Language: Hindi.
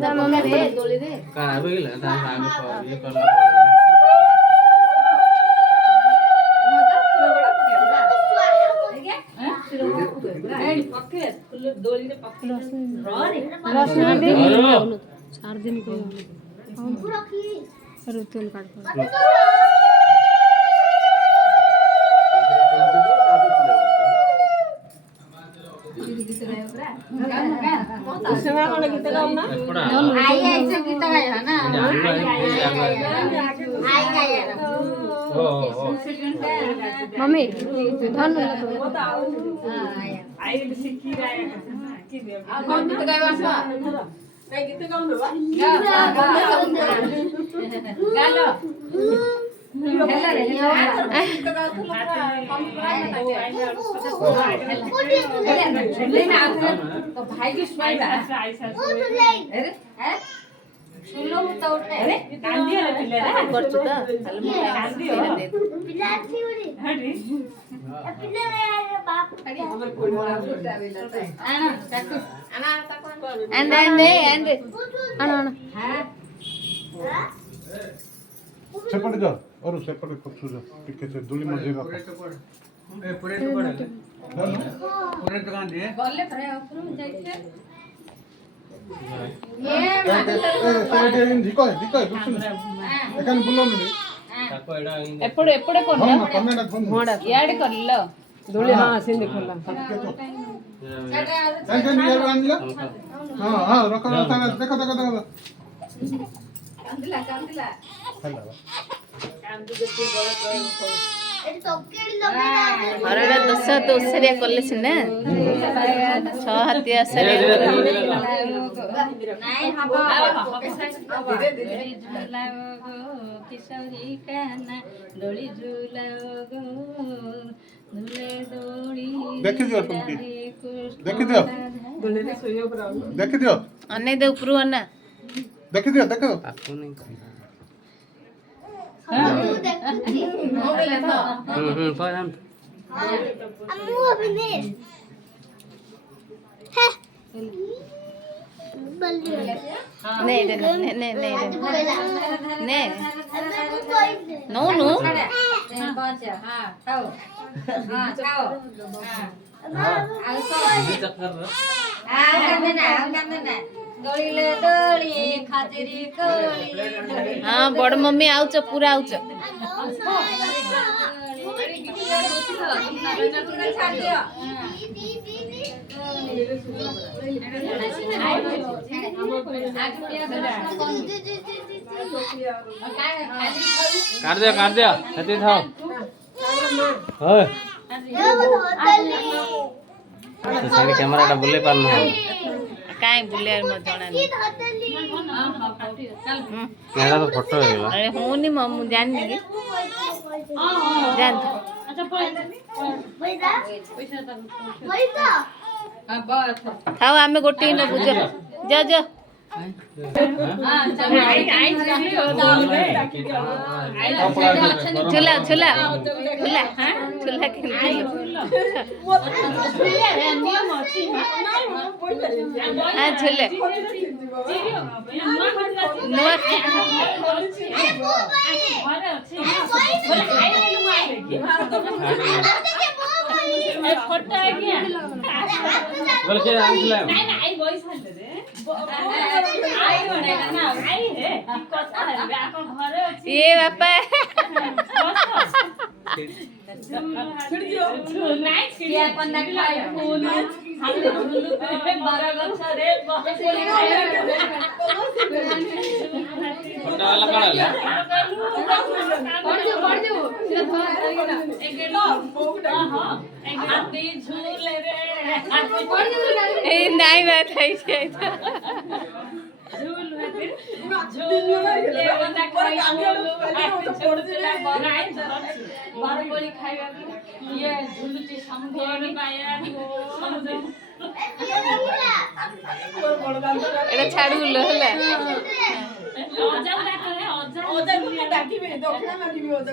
जा मम्मी रे दोली रे का बगिला ता आगे पर ये करला रश्मि दे 4 दिन को रुतुल काट गीत गाओ ना आई आई से गीत गाया ना आई गाया मम्मी धन आई सिक्की गाया कौन गीत गाया बा काय गीत गाऊन बा गालो हेला रे तो भाई की स्माइल अरे हैं सुनो तो उठे अरे कांदी रे पिले रे करछु त कांदी पिला थी उरी हटी पिले रे बाप हमर कोई वाला उठावेला त आना काकू आना ताको एंड आना हां सेपटे जा और सेपटे पक्षु जा टिके से दुली मजे का ए पूरे तो पूरे दुकान दे गले करे ऊपर जाइते सेपटे इन दिको दुसु एकान बुलो ने ताको एडा एपड़े एपड़े कोन कमेंट फोन मोड़ा याड करलो धूली हां सिंधी खोला एकान ये आनला हां हां रखो देखो कांदिला हरडा दस दोसरिया कले सिने 6 हाथिया सरे नहीं हबो धीरे धीरे झुलाओ गो किशोरी काना डोली झुलाओ गो झूले डोली देखि दियो तुमकी देखि दियो दुले रे सोयो पर देखि दियो अने दे ऊपर अना देखि दियो देखो ताको नहीं कर पर हम अम्मू अभी ने है ने नो नो बच्चा हां खाओ हां खाओ हां चक्कर गोलीले डोली खाजरी कोली हां बड़ मम्मी आउच पूरा आउच काट दिया हते थाओ ओए तो सारी कैमरा टा बुले पार न काई बुलियार म जणा नहीं केड़ा तो फोटो है गेला अरे होनी मम्मू जान नहीं जान थाओ आमे गोटी न बुझ जा जा झूला झूला झूला झूला के हाँ झूले फोटो है क्या बोल के आंसला नहीं आई वॉइस हल्ले रे आई बनेगा ना आई है कथा है अपन घरे अछि ये बापा छिड़ियो नाइ छिड़िया पन्ना खाइ फूल हाले झुलु पे बरा गछ रे बसे फोटो वाला काढला पड़ जो एक हां एक हाथी झूले रे पड़ जो ए नहीं बात है झूल में झूल ले बंदा खाइ छोड़ देला बनाई बार कोली खाइबा ये झूलती समझे पाया समझ एटा छाडू लो हला अजा डाकिबे दक्षिणा मागिबे अजा